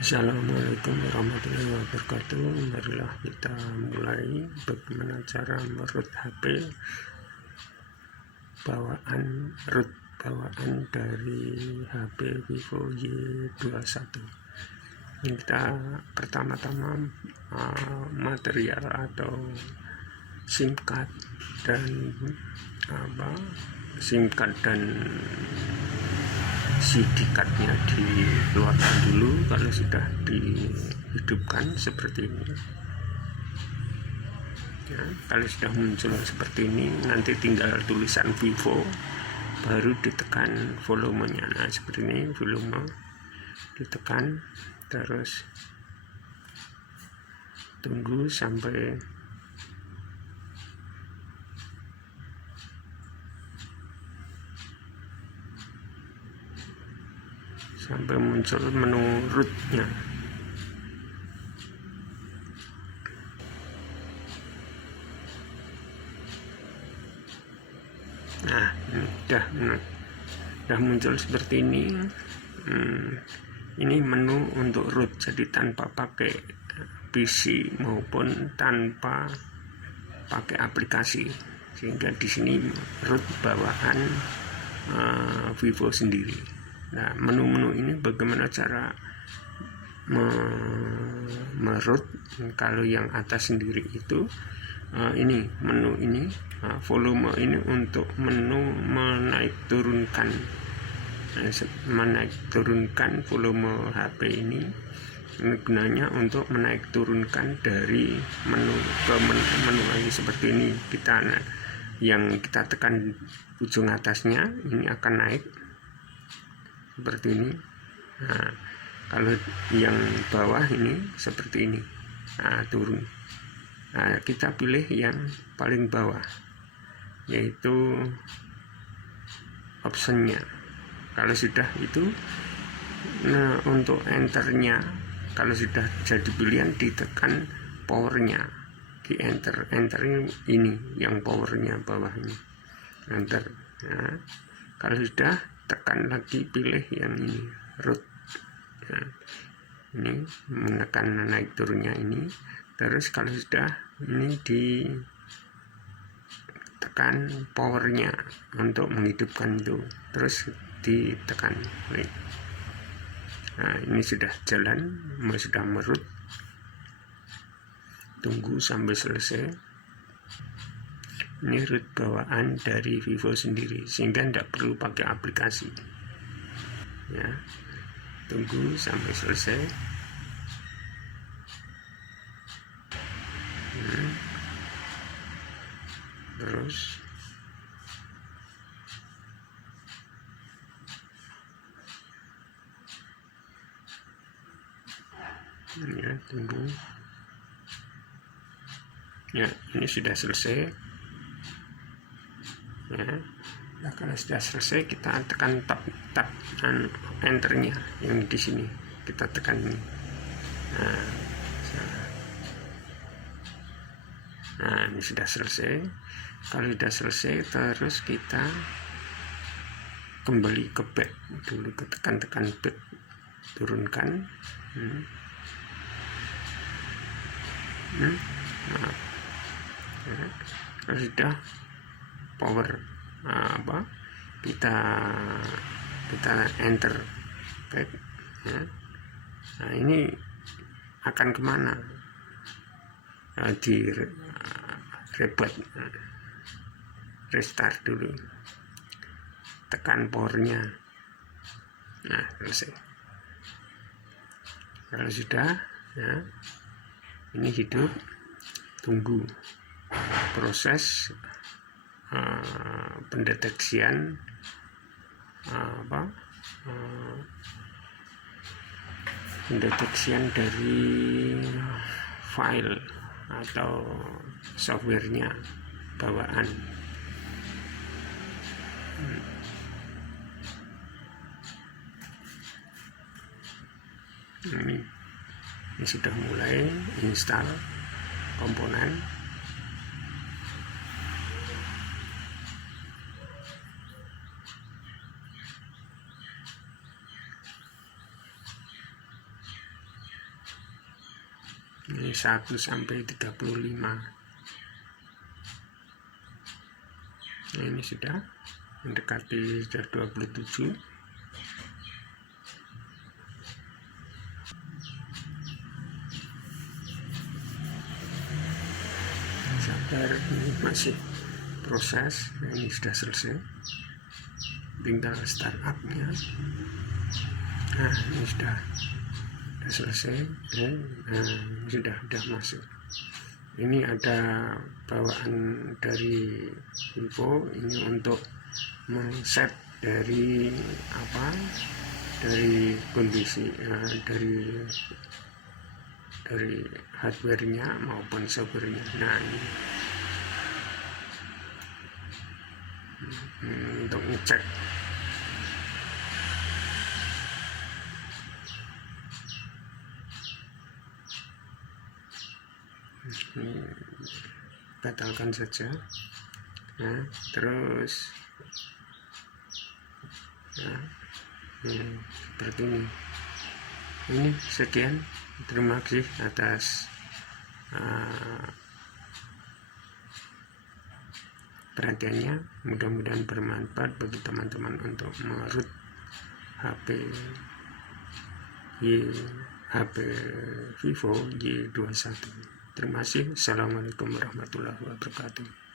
Assalamualaikum warahmatullahi wabarakatuh. Marilah kita mulai bagaimana cara meroot HP root bawaan dari HP Vivo Y21. Ini kita pertama-tama material atau SIM card dan SIM card dan CD cardnya dikeluarkan dulu. Kalau sudah dihidupkan seperti ini ya, kalau sudah muncul seperti ini, nanti tinggal tulisan Vivo, baru ditekan volumenya. Nah seperti ini, volume ditekan, terus tunggu sampai muncul menu rootnya. Nah ini udah muncul seperti ini. Ini menu untuk root, jadi tanpa pakai PC maupun tanpa pakai aplikasi, sehingga di sini root bawaan Vivo sendiri. Nah, menu-menu ini bagaimana cara meroot? Kalau yang atas sendiri itu ini menu ini, volume ini untuk menu menaik turunkan volume HP ini. Ini gunanya untuk menaik turunkan dari menu ke menu lagi seperti ini. Yang kita tekan ujung atasnya ini akan naik seperti ini. Nah, kalau yang bawah ini seperti ini, turun. Nah, kita pilih yang paling bawah, yaitu optionnya. Kalau sudah itu, nah untuk enternya, kalau sudah jadi pilihan, ditekan powernya, di enter ini yang powernya bawah ini, enter. Nah, kalau sudah, tekan lagi, pilih yang ini, root. Nah, ini menekan naik turunnya ini. Terus kalau sudah, ini ditekan powernya untuk menghidupkan itu, terus ditekan. Nah ini sudah jalan, sudah meroot. Tunggu sampai selesai. Ini root bawaan dari Vivo sendiri, sehingga tidak perlu pakai aplikasi ya. Tunggu sampai selesai. Terus ya, tunggu ya. Ini sudah selesai ya. Nah, kalau sudah selesai, kita tekan tab enternya yang di sini, kita tekan ini. Nah ini sudah selesai. Kalau sudah selesai, terus kita kembali ke back dulu, tekan back, turunkan. Maaf ya. Kalau sudah power kita enter back ya. Nah ini akan kemana? Di reboot, restart dulu, tekan powernya. Nah selesai. Kalau sudah ya, ini hidup. Tunggu proses pendeteksian pendeteksian dari file atau softwarenya bawaan. Ini sudah mulai install komponen. Ini 1 sampai 35. Nah, ini sudah mendekati 27. Sabar, ini masih proses. Nah, ini sudah selesai, tinggal startupnya. Nah, ini sudah selesai. Nah, sudah masuk. Ini ada bawaan dari Vivo ini untuk men-set dari dari kondisi dari hardware-nya maupun software-nya. Nah, ini untuk ngecek. Batalkan saja. Nah, terus seperti ini. Sekian, terima kasih atas perhatiannya. Mudah-mudahan bermanfaat bagi teman-teman untuk meroot HP Vivo Y21. Terima kasih. Assalamualaikum warahmatullahi wabarakatuh.